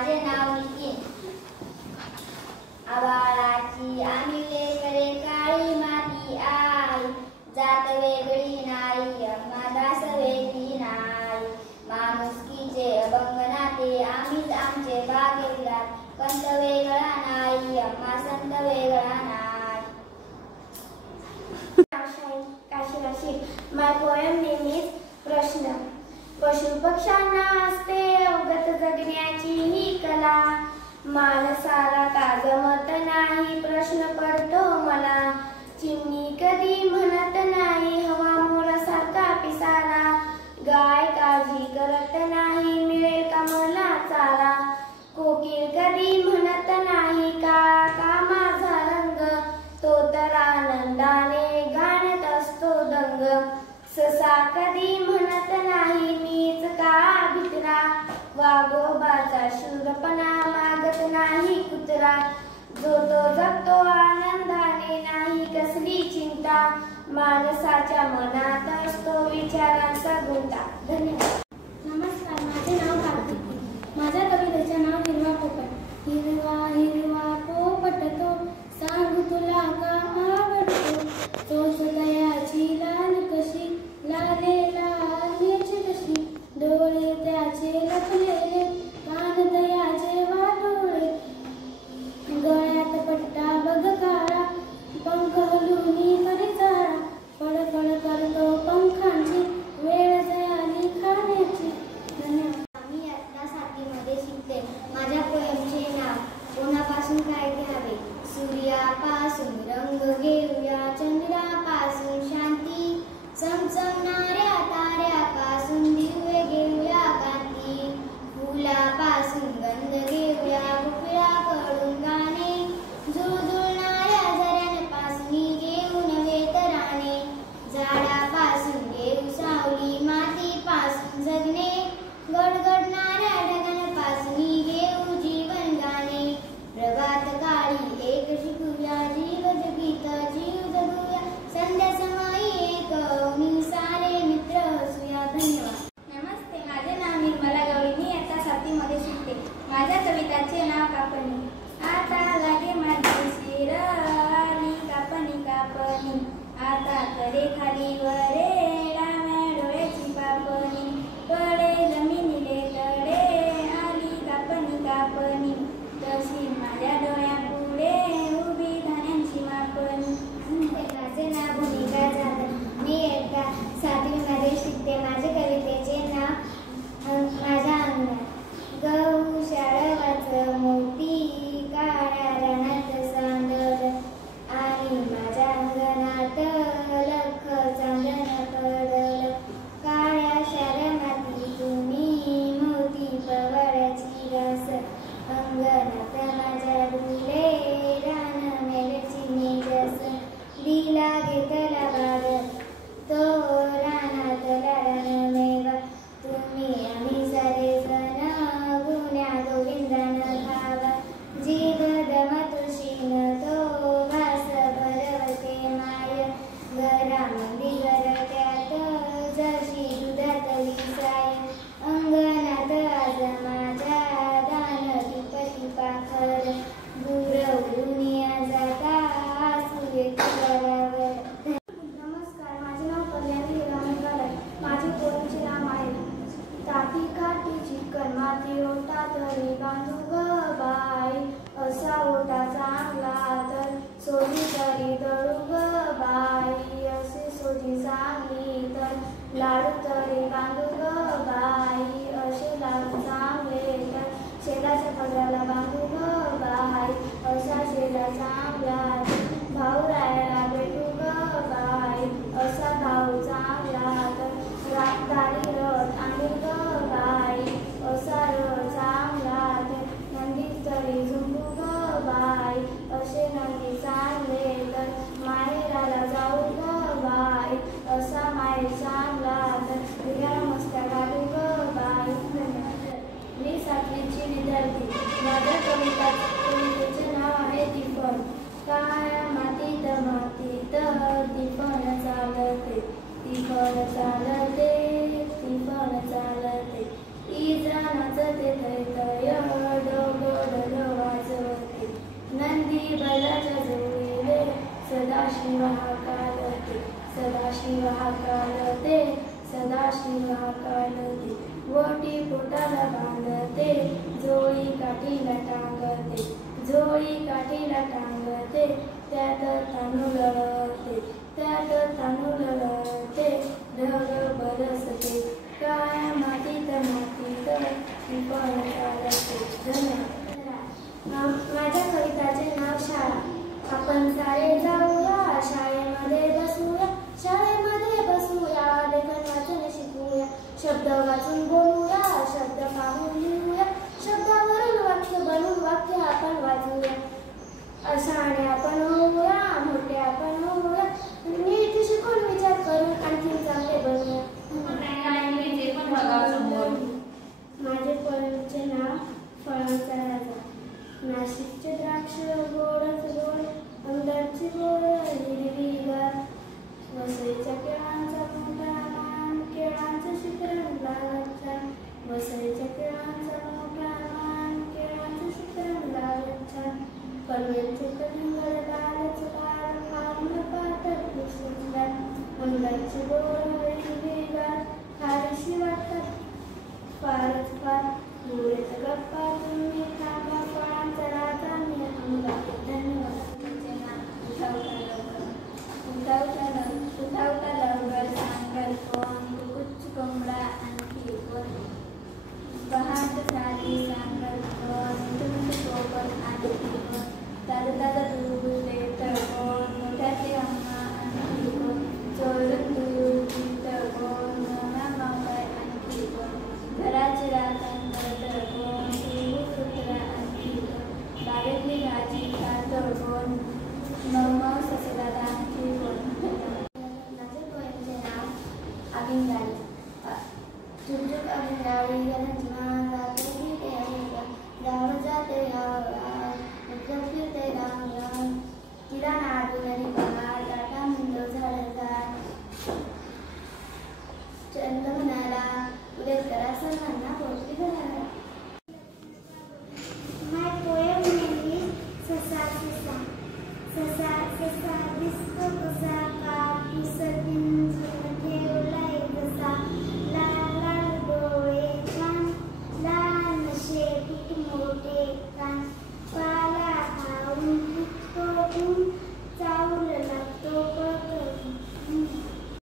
माझे नाव नितीन. आबाळाची आम्ही लेकरे काळी माती आई, जात वेगळी नाही अम्मा दास वेगळी नाही. माणुसकीचे अभंग नाते आम्हीच आमचे बागेदार, पंत वेगळा नाही अम्मा संत वेगळा नाही. My poem name is प्रश्न. पशु पक्ष्यांना असते अवगत जगण्याची ही कला, माणसाला का जमत नाही प्रश्न पडतो मला. चिमणी कधी म्हणत नाही हवा मोरासारखा पिसारा, गाय काळजी करत नाही मिळेल का मला चारा. कोकिल कधी म्हणत नाही का माझा रंग, तो तर आनंदाने गाणत असतो दंग. ससा कधी म्हणत नाही मीच का भित्रा, वाघोबाचा शूरपणा मागत नाही कुत्रा. जो तो जगतो आनंदाने नाही कसली चिंता, माणसाच्या मनात असतो विचारांचा गुंता. धन्यवाद. नमस्कार, माझे नाव कार्तिकी. माझ्या कवितेचे नाव हिरवा पोपट. हिरवा हिरवा पोपट तो सांगू तुला का आवडतो, चोच दयाची लाल कशी लाले लालची कशी, डोळे त्याचे लपलेले कान दयाचे वाडोळे, गळ्यात पट्टा बघ काळा पंख हलुनी करी जाळा, फडफड करतो पंखांची वेळ जयाली खाण्याची. धन्यवाद. मी इयत्ता 7वी मध्ये शिकते. माझ्या पोएमचे नाव उन्हापासून काय घ्यावे. सूर्यापासून रंग घेऊया, चंद्रापासून शांती, चमचमणाऱ्या ताऱ्यापासून दिव्य घेऊया कांती. फुलापासून गंध घेऊया, भुकळाकडून गाणे, झुळझुळणाऱ्या झऱ्यांपासून घेऊ नवे तराणे. झाडापासून घेऊ सावली, मातीपासून जगणे, गडगडणाऱ्या ढगांपासून घेऊ जीवन गाणे. प्रभात काळी एक शिकूया, जीव जगीत जीव जगूया, संध्या समयी एक होऊन सारे मित्र हसूया. धन्यवाद. नमस्ते, माझे नाव निर्मला गवळी. मी इयत्ता 7वी मध्ये शिकते. माझ्या कविताचे नाव कापणी. आता लागे माझी शिर आली कापणी कापणी, आता करे खाली वरे डाव्या डोळ्याची पापणी, पडे जमिनीले तडे आली कापणी कापणी, तशी माझ्या डोळ्यापुढे उभी धान्यांची मापणी. माझे नाव भूमिका जाधव. मी इयत्ता 7वी मध्ये शिकते. माझ्या कवितेचे नाव माझ्या अंगणात. गहू शाळवाचं मोती काळ्या रणात सांडल, आणि माझ्या अंगणात लख चांदण पडल. काळ्या शरणाती तुम्ही मोती पवळची रस, अंगणात माझ्या डुले रान मेलची निरस. दिला घेतला बाळ तो रानात लाडन मेवा, तुम्ही आम्ही सारे जण गुण्या गोविंदान भावा. जीव दमतुशीन तो वास भरवते माय, घरामंदी घर त्यात जशी दुधातली साय. अंगणात आज माझ्या दान टिपटी पाखर, गुरवून जाता सूर्य. नमस्कार, माझे नाव कल्याणी हिरामण गाडे. माझे पोएमचे नाव आहे ताटी काठी चिकन माती ओटा तरी बांधू ग बाई, असा ओटा चांगला तर सोजी तरी दळू ग बाई, असे सोजी चांगली तर लाडू तरी बांधू ग बाई, असे लाडू चांगले तर शेलाच्या पदराला बांधू ग बाई, असा शेला चांगला भाऊ रायाला भेटू ग बाई, असा भाऊ चांगला तर राखदारी रथ आणू ग बाई, असा रथ चांगला तर नंदी तरी झुंबू ग बाई, असे नंदी चांगले तर माहेराला जाऊ ग बाई, असा माहेर चांगला तर बिगर मस्त्या काढू ग बाई. मी 7वीची विद्यार्थी. माझ्या कवितेचे नाव आहे दीपण. काळ्या मातीत मातीत दीपण चालते, दीपण चालते, दीपण चालते, इजा नाचते तय तय हाकालते, सदाशिव हाकालते, वटी पोटाला बांधते, झोळी काठीला टांगते, झोळी काठीला टांगते, त्यात तांदूळ लढते, त्यात तांदूळ लढते, ढग बरसते, काळ्या मातीत ती पण चालते. धन्यवाद. माझ्या कविताचे नाव शाळा. आपण सारे जाऊया शाळेमध्ये बसूया, शाळेमध्ये बसूया, लेखन वाचन शिकूया, शब्द वाचून बोलूया, शब्द पाहून लिहूया, शब्दावरून वाक्य बनवून वाक्य आपण वाचूया. अशाने आपण होऊया, मोठे आपण होऊया, नीट शिकून विचार करून आणखी चांगले बनवूया. माझे पोएमचे नाव फळांचा राजा. नाशिकचे द्राक्ष गोडच गोड, अंगाची गोड हिरवीगार, वसईच्या केळांचा मोठा मान, केळांचं शिखरण लालच छान, वसईच्या केळांचा मोठा मान, केळांचं शिखरण लालच छान, पनवेलचे कलिंगड लालच लाल, फार्म पातळ सुंदर, अंगाची गोड हिरवीगार, फारशी वाटतात फारच फार, मुळेच गप्पा तुम्ही थांबा, फळांचा राजा मी अंगात. धन्यवाद. उठावता लवकर सांगल कोण, कुकुच कोंबडा आणखी कोण, पहाट झाली सांगल कोण, तुमचं सोबत आणखी कोण, दादा दूध देत कोण, मोठ्याचे अम्मा आणखी कोण, चोरून दूध देत कोण, मोना मावळ आणखी कोण, घराचे राखण करत कोण, कुत्रा आणखी कोण, बागेतली भाजी खात कोण, मम्मा ससरा आणखी कोण. माझे पोएमचे नाव अभिंगारी.